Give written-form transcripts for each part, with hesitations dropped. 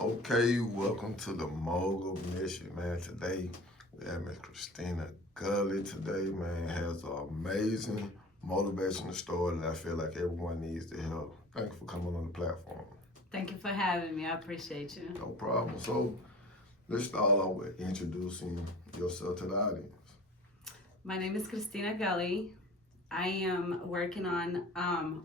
Okay, welcome to the Mogul Mission, man. Today we have Miss Christina Gully. Today, man, has an amazing motivational story that I feel like everyone needs to hear. Thank you for coming on the platform. Thank you for having me. I appreciate you. No problem. So let's start off with introducing yourself to the audience. My name is Christina Gully. I am working on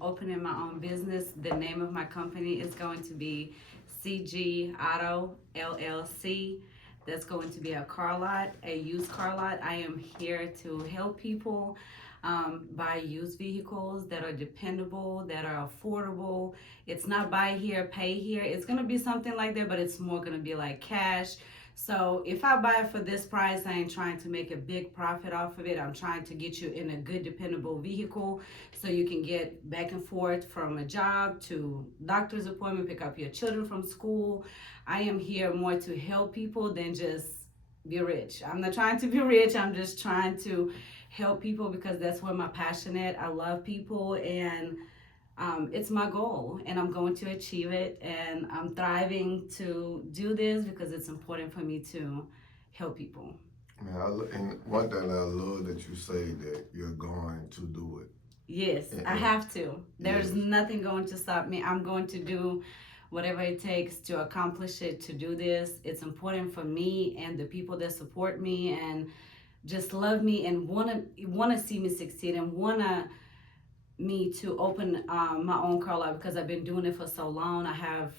opening my own business. The name of my company is going to be CG Auto LLC. That's going to be a car lot, a used car lot. I am here to help people buy used vehicles that are dependable, that are affordable. It's not buy here, pay here. It's going to be something like that, but it's more going to be like cash. So if I buy it for this price, I ain't trying to make a big profit off of it. I'm trying to get you in a good, dependable vehicle so you can get back and forth from a job to doctor's appointment, pick up your children from school. I am here more to help people than just be rich. I'm not trying to be rich. I'm just trying to help people because that's where my passion is. I love people and it's my goal and I'm going to achieve it, and I'm thriving to do this because it's important for me to help people. Man, and one thing that I love that you say that you're going to do it. Yes, I have to. There's nothing going to stop me. I'm going to do whatever it takes to accomplish it, to do this. It's important for me and the people that support me and just love me and wanna see me succeed and wanna me to open my own car lot because I've been doing it for so long. I have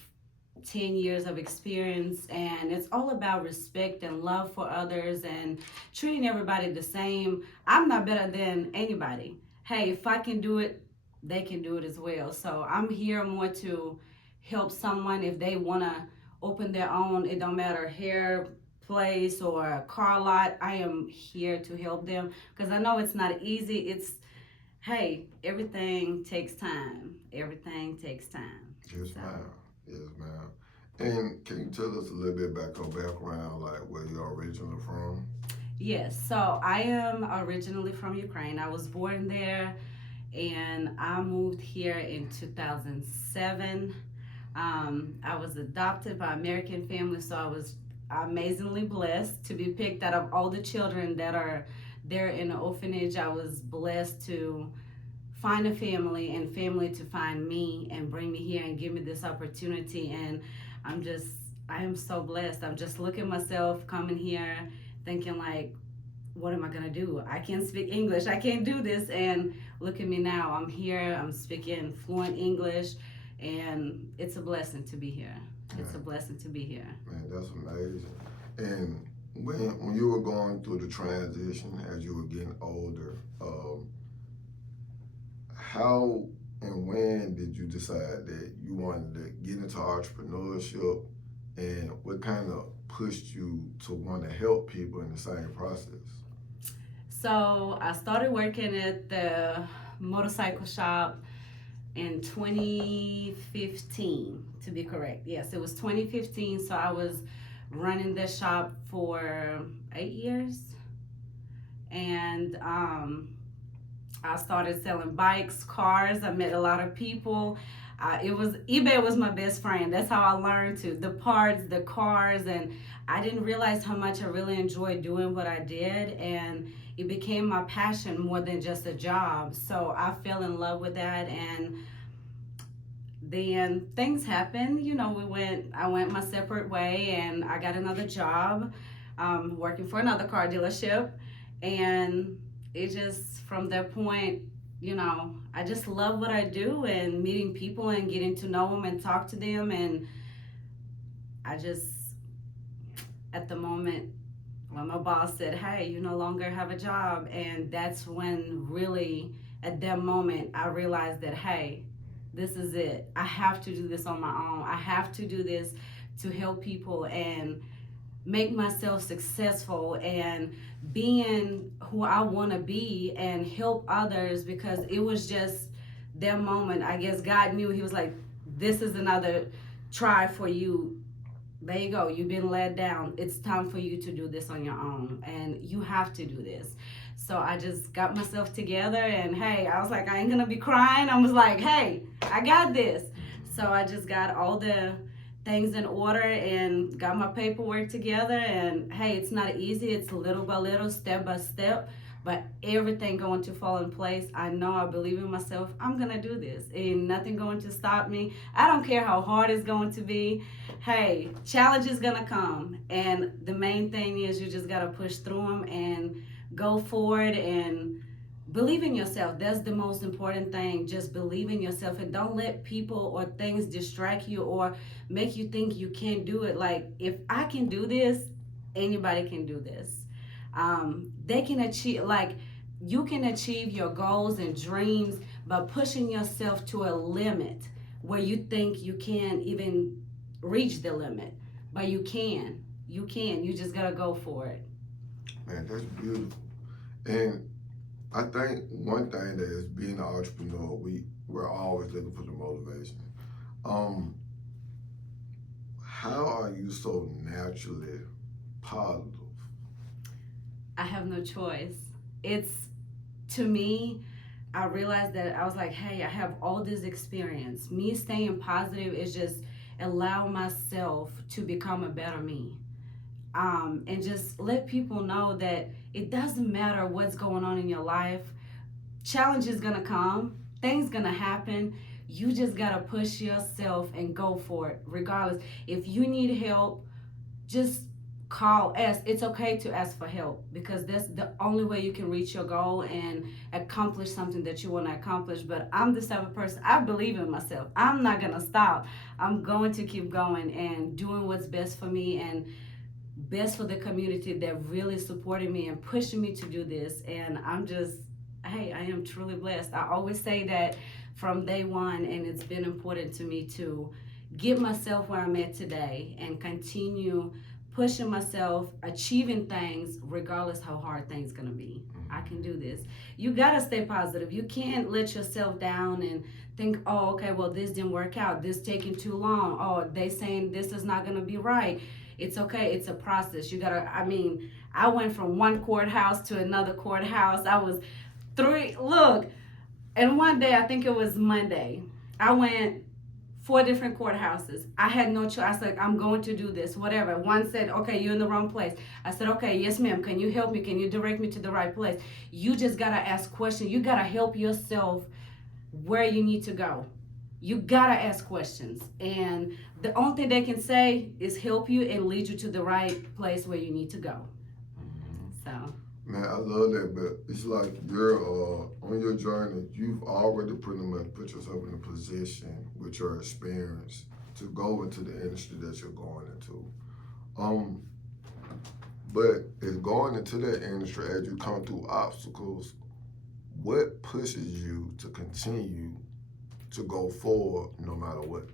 10 years of experience, and it's all about respect and love for others and treating everybody the same. I'm not better than anybody. Hey, if I can do it, they can do it as well. So I'm here more to help someone if they want to open their own, it don't matter, hair place or a car lot. I am here to help them because I know it's not easy. Hey, everything takes time. Everything takes time. Yes, ma'am. Yes, ma'am. And can you tell us a little bit about your background, like where you're originally from? Yes, so I am originally from Ukraine. I was born there and I moved here in 2007. I was adopted by an American family, so I was amazingly blessed to be picked out of all the children that are there in the orphanage. I was blessed to find a family and family to find me and bring me here and give me this opportunity. And I am so blessed. I'm just looking at myself coming here thinking like, what am I gonna do? I can't speak English. I can't do this. And look at me now. I'm here. I'm speaking fluent English, and it's a blessing to be here. It's a blessing to be here. Man, that's amazing. And when you were going through the transition as you were getting older, how and when did you decide that you wanted to get into entrepreneurship, and what kind of pushed you to want to help people in the same process? So I started working at the motorcycle shop in 2015, to be correct. Yes, it was 2015. So I was running the shop for 8 years, and I started selling bikes, cars. I met a lot of people. eBay was my best friend. That's how I learned the parts, the cars, and I didn't realize how much I really enjoyed doing what I did, and it became my passion more than just a job. So I fell in love with that, and then things happened. I went my separate way, and I got another job, working for another car dealership, and it just from that point, I just love what I do and meeting people and getting to know them and talk to them. And I just, at the moment, when my boss said, hey, you no longer have a job, and that's when really, at that moment, I realized that, hey, this is it. I have to do this on my own. I have to do this to help people and make myself successful and being who I want to be and help others, because it was just their moment. I guess God knew. He was like, this is another try for you. There you go. You've been let down. It's time for you to do this on your own, and you have to do this. So I just got myself together, and hey, I was like, I ain't gonna be crying. I was like, hey, I got this. So I just got all the things in order and got my paperwork together. And hey, it's not easy. It's little by little, step by step, but everything going to fall in place. I know, I believe in myself. I'm gonna do this. Ain't nothing going to stop me. I don't care how hard it's going to be. Hey, challenge is gonna come, and the main thing is you just gotta push through them and go forward and believe in yourself. That's the most important thing. Just believe in yourself and don't let people or things distract you or make you think you can't do it. Like, if I can do this, anybody can do this. They can achieve, like, you can achieve your goals and dreams by pushing yourself to a limit where you think you can't even reach the limit. But you can. You can. You just got to go for it. Man, that's beautiful. And I think one thing that is being an entrepreneur, we're always looking for the motivation. Um, how are you so naturally positive? I have no choice. It's, to me, I realized that I was like, hey, I have all this experience. Me staying positive is just allow myself to become a better me. And just let people know that it doesn't matter what's going on in your life. Challenge is gonna come, things gonna happen. You just gotta push yourself and go for it, regardless. If you need help, just ask. It's okay to ask for help because that's the only way you can reach your goal and accomplish something that you want to accomplish. But I'm the type of person, I believe in myself. I'm not gonna stop. I'm going to keep going and doing what's best for me and best for the community that really supported me and pushing me to do this. And I'm just, hey, I am truly blessed. I always say that from day one, and it's been important to me to get myself where I'm at today and continue pushing myself, achieving things regardless how hard things gonna be. I can do this. You gotta stay positive. You can't let yourself down and think, oh, okay, well, this didn't work out, this taking too long, oh, they saying this is not gonna be right. It's okay. It's a process. You gotta, I mean, I went from one courthouse to another courthouse. I was look, and one day, I think it was Monday, I went 4 different courthouses. I had no choice. I said, I'm going to do this, whatever. One said, okay, you're in the wrong place. I said, okay, yes, ma'am. Can you help me? Can you direct me to the right place? You just gotta ask questions. You gotta help yourself where you need to go. You gotta ask questions, and the only thing they can say is help you and lead you to the right place where you need to go. So, Man, I love that, but it's like you're on your journey. You've already pretty much put yourself in a position with your experience to go into the industry that you're going into. Um, but it's going into that industry as you come through obstacles. What pushes you to continue to go forward no matter what?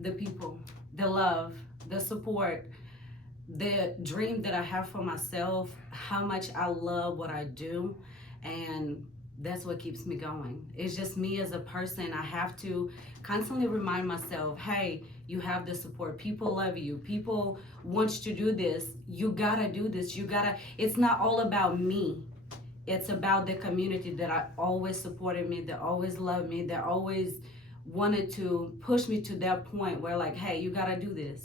the people, the love, the support, the dream that I have for myself, how much I love what I do, and that's what keeps me going. It's just me as a person. I have to constantly remind myself, hey, you have the support. People love you. People want you to do this. You gotta do this. It's not all about me. It's about the community that I always supported me, that always loved me, that always wanted to push me to that point where, like, hey, you gotta do this.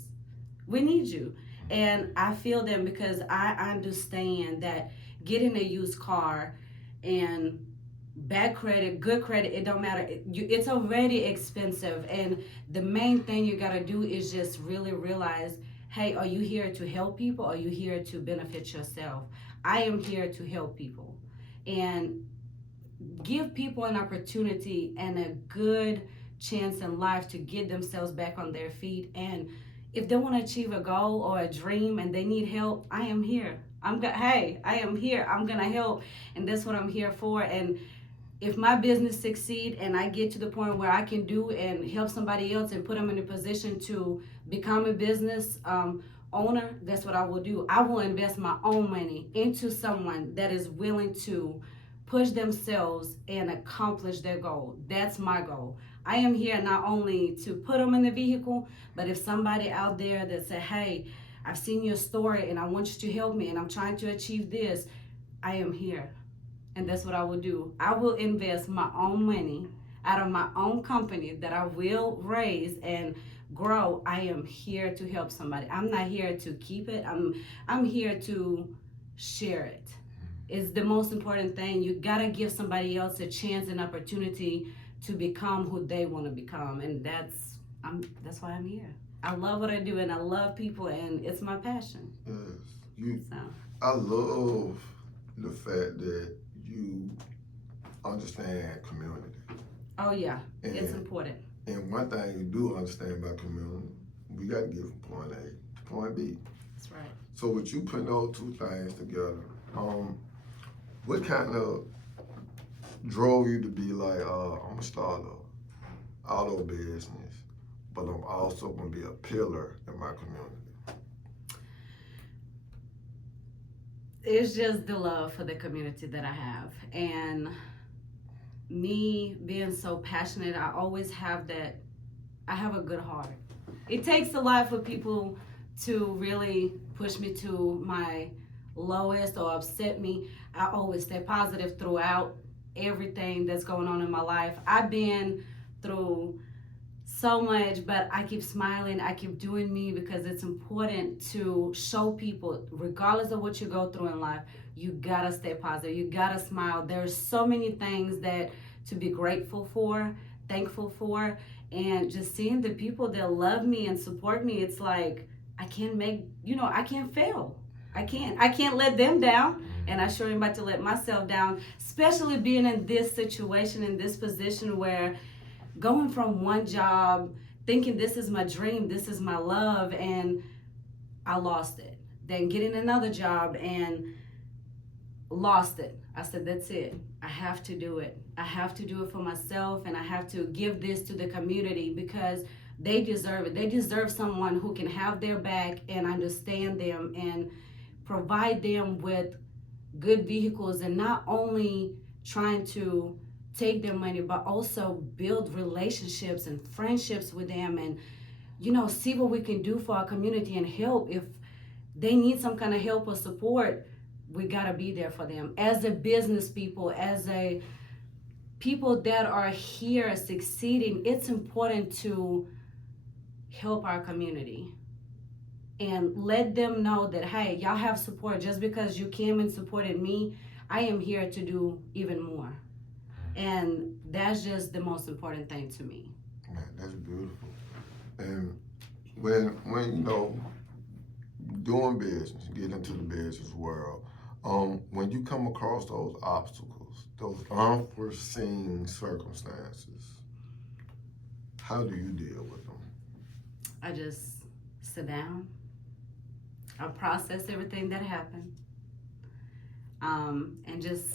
We need you. And I feel them because I understand that getting a used car and bad credit, good credit, it don't matter. It's already expensive. And the main thing you gotta do is just really realize, hey, are you here to help people? Or are you here to benefit yourself? I am here to help people and give people an opportunity and a good chance in life to get themselves back on their feet. And if they want to achieve a goal or a dream and they need help, I am here. Hey, I am here. I'm gonna help, and that's what I'm here for. And if my business succeed and I get to the point where I can do and help somebody else and put them in a position to become a business owner, that's what I will do. I will invest my own money into someone that is willing to push themselves and accomplish their goal. That's my goal. I am here not only to put them in the vehicle, but if somebody out there that say, hey, I've seen your story and I want you to help me and I'm trying to achieve this, I am here. And that's what I will do. I will invest my own money out of my own company that I will raise and grow, I am here to help somebody. I'm not here to keep it. I'm here to share it. It's the most important thing. You gotta give somebody else a chance and opportunity to become who they want to become, and that's why I'm here. I love what I do, and I love people, and it's my passion. Yes, So I love the fact that you understand community. oh yeah, it's And important. and one thing you do understand about community, we got to get from point A to point B. That's right. So with you putting those two things together, what kind of drove you to be like, I'm gonna start a auto business, but I'm also gonna be a pillar in my community? It's just the love for the community that I have, and me being so passionate. I always have that. I have a good heart. It takes a lot for people to really push me to my lowest or upset me. I always stay positive throughout everything that's going on in my life. I've been through so much, but I keep smiling. I keep doing me because it's important to show people, regardless of what you go through in life, you gotta stay positive. You gotta smile. There's so many things that to be grateful for, thankful for, and just seeing the people that love me and support me. It's like I can't make, I can't fail. I can't let them down, and I sure am about to let myself down, especially being in this situation, in this position where going from one job, thinking this is my dream, this is my love, and I lost it. Then getting another job and lost it. I said, that's it. I have to do it. I have to do it for myself, and I have to give this to the community because they deserve it. They deserve someone who can have their back and understand them and provide them with good vehicles, and not only trying to take their money, but also build relationships and friendships with them, and see what we can do for our community and help. If they need some kind of help or support, we got to be there for them as a business people, as a people that are here succeeding. It's important to help our community and let them know that, hey, y'all have support. Just because you came and supported me, I am here to do even more. And that's just the most important thing to me. Man, that's beautiful. And when doing business, get into the business world, when you come across those obstacles, those unforeseen circumstances, how do you deal with them? I just sit down. I process everything that happened, and just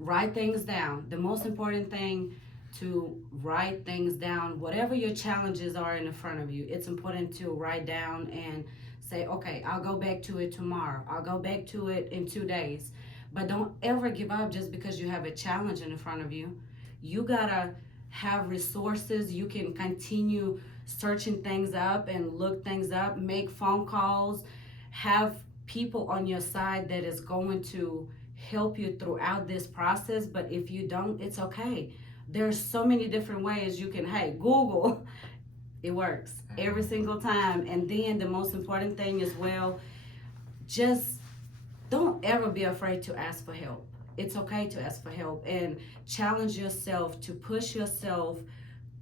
write things down. The most important thing to write things down. Whatever your challenges are in front of you, it's important to write down and say, okay, I'll go back to it tomorrow. I'll go back to it in 2 days. But don't ever give up just because you have a challenge in front of you. You gotta have resources. You can continue searching things up and look things up, make phone calls, have people on your side that is going to help you throughout this process. But if you don't, it's okay. There's so many different ways you can, hey, Google. It works every single time. And then the most important thing as well, just don't ever be afraid to ask for help. It's okay to ask for help and challenge yourself, to push yourself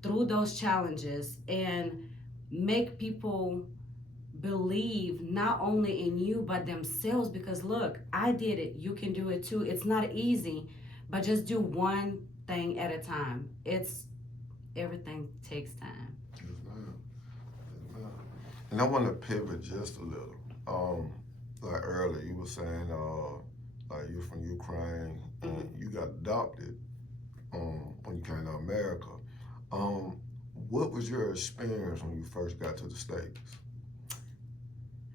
through those challenges and make people believe not only in you but themselves, because look, I did it, you can do it too. It's not easy, but just do one thing at a time. Everything takes time. Yes, ma'am. Yes, ma'am. And I want to pivot just a little. Like earlier, you were saying, like you're from Ukraine and you got adopted when you came to America. What was your experience when you first got to the States?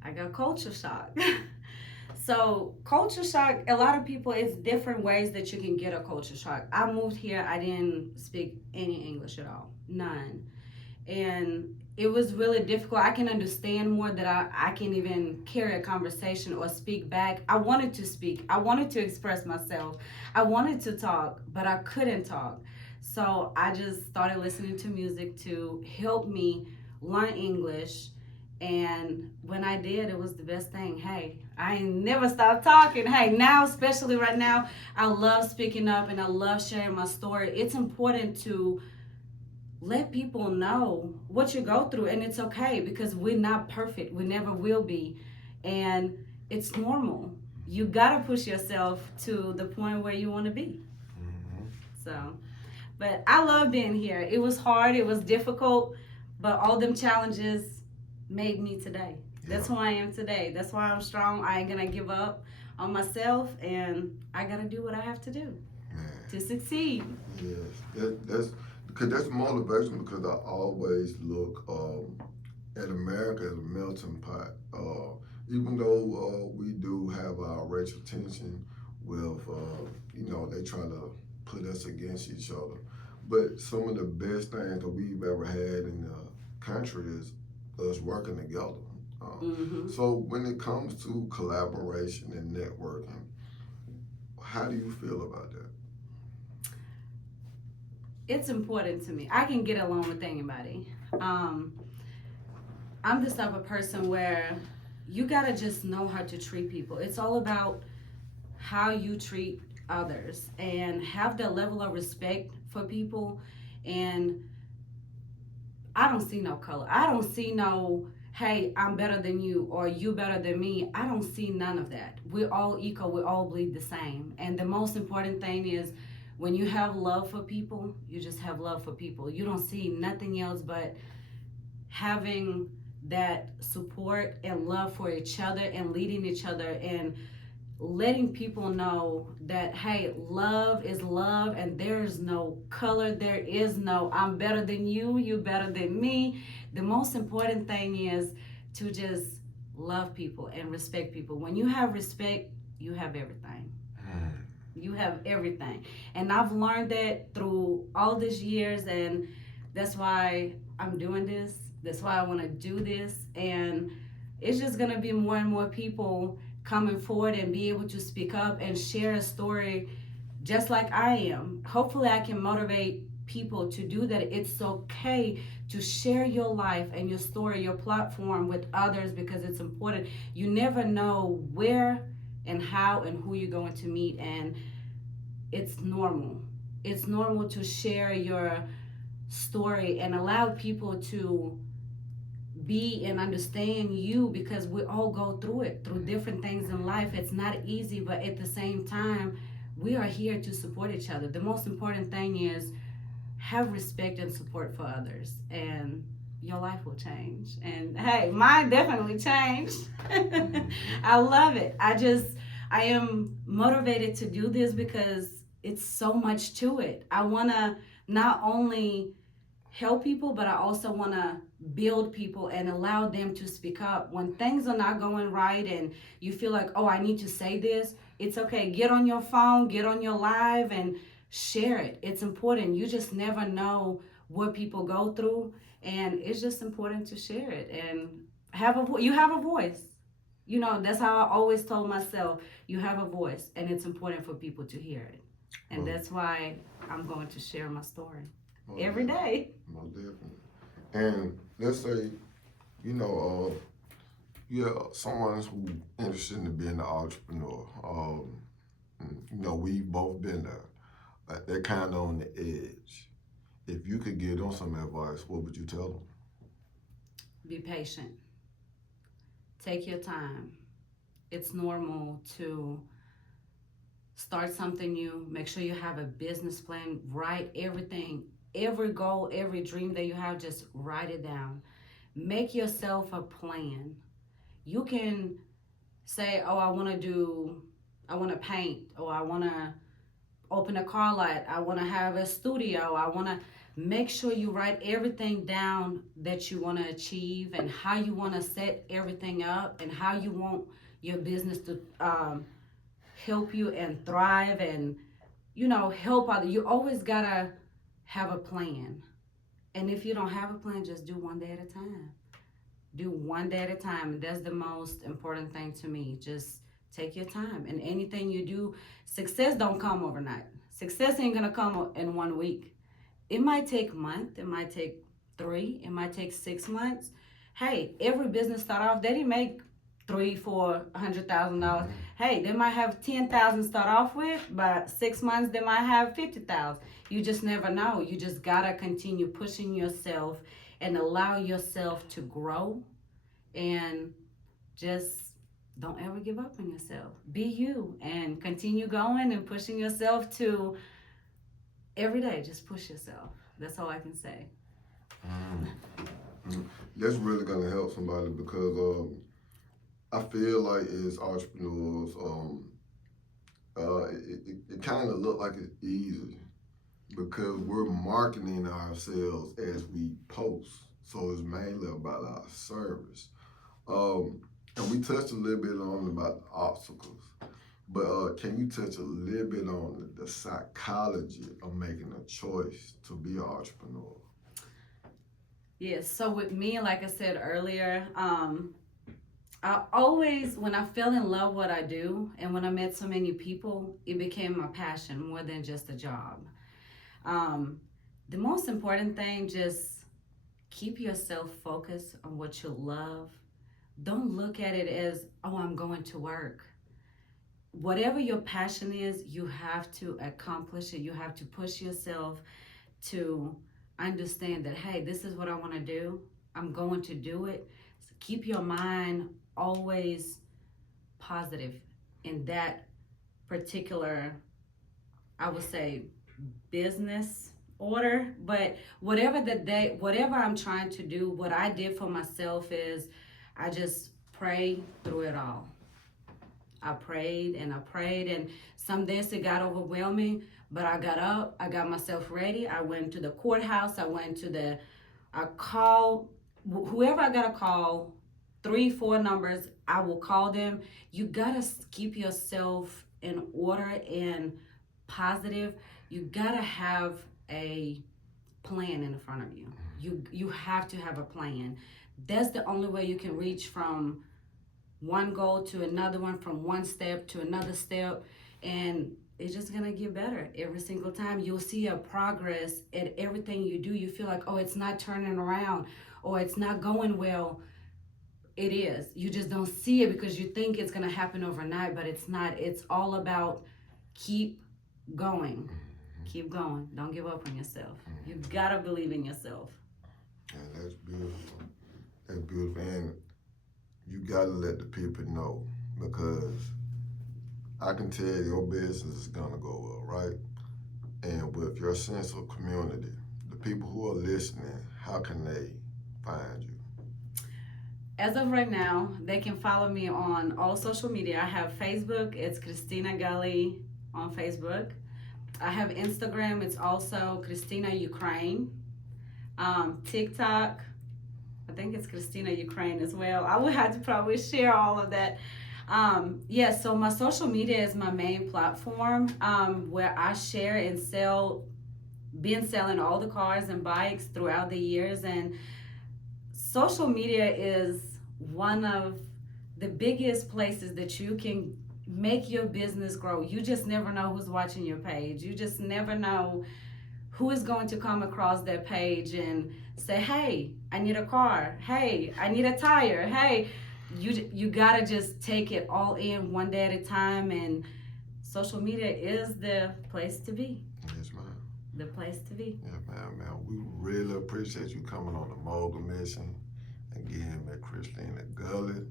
I got culture shock. So culture shock, a lot of people, it's different ways that you can get a culture shock. I moved here, I didn't speak any English at all, none. And it was really difficult. I can understand more that I can even carry a conversation or speak back. I wanted to speak. I wanted to express myself. I wanted to talk, but I couldn't talk. So I just started listening to music to help me learn English. And when I did, it was the best thing. Hey, I ain't never stopped talking. Hey, now, especially right now, I love speaking up and I love sharing my story. It's important to let people know what you go through, and it's okay because we're not perfect. We never will be. And it's normal. You got to push yourself to the point where you want to be. Mm-hmm. So, but I love being here. It was hard, it was difficult, but all them challenges made me today. That's Yeah. who I am today. That's why I'm strong. I ain't gonna give up on myself, and I gotta do what I have to do Man. to succeed. Yes. That's because that's motivation because I always look at America as a melting pot. Even though we do have our racial tension with, they try to put us against each other. But some of the best things that we've ever had in the country is us working together. So when it comes to collaboration and networking, how do you feel about that? It's important to me. I can get along with anybody. Um, I'm the type of person where you gotta just know how to treat people. It's all about how you treat others and have the level of respect for people. And I don't see no color. I don't see no, hey, I'm better than you or you better than me. I don't see none of that. We're all equal. We all bleed the same. And the most important thing is when you have love for people, you just have love for people. You don't see nothing else but having that support and love for each other and leading each other and letting people know that hey, love is love and there's no color, there is no I'm better than you better than me. The most important thing is to just love people and respect people. When you have respect, you have everything. You have everything. And I've learned that through all these years, and that's why I'm doing this. That's why I want to do this. And it's just going to be more and more people coming forward and be able to speak up and share a story just like I am. Hopefully, I can motivate people to do that. It's okay to share your life and your story, your platform with others because it's important. You never know where and how and who you're going to meet, and it's normal. It's normal to share your story and allow people to be and understand you because we all go through it, through different things in life. It's not easy, but at the same time, we are here to support each other. The most important thing is have respect and support for others, and your life will change. And hey, mine definitely changed. I love it. I am motivated to do this because it's so much to it. I want to not only help people, but I also want to build people and allow them to speak up. When things are not going right and you feel like, oh, I need to say this, it's okay. Get on your phone, get on your live, and share it. It's important. You just never know what people go through, and it's just important to share it and you have a voice. You know, that's how I always told myself, you have a voice, and it's important for people to hear it. And that's why I'm going to share my story every day. Most definitely. And let's say, you know, someone who interested in being an entrepreneur. We've both been there. They're kind of on the edge. If you could give them some advice, what would you tell them? Be patient. Take your time. It's normal to start something new. Make sure you have a business plan. Write everything, every goal, every dream that you have, just write it down. Make yourself a plan. You can say, oh, I want to paint, or I want to open a car lot, I want to have a studio, I want to make sure you write everything down that you want to achieve and how you want to set everything up and how you want your business to help you and thrive and help others. You always gotta have a plan. And if you don't have a plan, just do one day at a time. Do one day at a time. And that's the most important thing to me. Just take your time. And anything you do, success don't come overnight. Success ain't gonna come in 1 week. It might take a month, it might take 3, it might take 6 months. Hey, every business start off, they didn't make $300,000-$400,000. Hey, they might have 10,000 start off with, but 6 months they might have 50,000. You just never know. You just gotta continue pushing yourself and allow yourself to grow, and just don't ever give up on yourself. Be you and continue going and pushing yourself to every day. Just push yourself. That's all I can say. That's really gonna help somebody because I feel like as entrepreneurs, it kind of look like it's easy because we're marketing ourselves as we post. So it's mainly about our service. And we touched a little bit on about the obstacles, but can you touch a little bit on the psychology of making a choice to be an entrepreneur? Yes, so with me, like I said earlier, I always, when I fell in love with what I do and when I met so many people, it became my passion more than just a job. The most important thing, just keep yourself focused on what you love. Don't look at it as, oh, I'm going to work. Whatever your passion is, you have to accomplish it. You have to push yourself to understand that, hey, this is what I want to do. I'm going to do it. So keep your mind always positive in that particular, I would say, business order. But whatever I'm trying to do, what I did for myself is I just prayed through it all. I prayed and I prayed, and some days it got overwhelming, but I got up, I got myself ready. I went to the courthouse, I called, whoever I got to call, 3-4 numbers, I will call them. You gotta keep yourself in order and positive. You gotta have a plan in front of you. You have to have a plan. That's the only way you can reach from one goal to another one, from one step to another step, and it's just gonna get better every single time. You'll see a progress at everything you do. You feel like, oh, it's not turning around or it's not going well. It is. You just don't see it because you think it's gonna happen overnight, but it's not. It's all about keep going. Keep going. Don't give up on yourself. You gotta believe in yourself. Yeah, that's beautiful. That's beautiful. And you gotta let the people know, because I can tell your business is gonna go well, right? And with your sense of community, the people who are listening, how can they find you? As of right now, they can follow me on all social media. I have Facebook, it's Christina Gully on Facebook. I have Instagram, it's also Christina Ukraine. TikTok, I think it's Christina Ukraine as well. I would have to probably share all of that. So my social media is my main platform, where I share and been selling all the cars and bikes throughout the years. And social media is one of the biggest places that you can make your business grow. You just never know who's watching your page. You just never know who is going to come across that page and say, hey, I need a car. Hey, I need a tire. Hey, you gotta just take it all in one day at a time, and social media is the place to be. Yes, ma'am. The place to be. Yeah, man. We really appreciate you coming on the Mogul Mission. Again, Miss Christina Gully,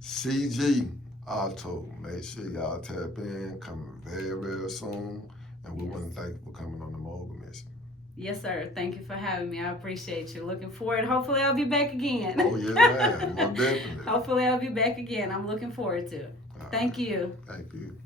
CG Auto. Make sure y'all tap in. Coming very, very soon. And we want to thank you for coming on the Mogul Mission. Yes, sir. Thank you for having me. I appreciate you. Looking forward. Hopefully, I'll be back again. Oh, yes, ma'am. Most definitely. Hopefully, I'll be back again. I'm looking forward to it. Thank you. Thank you.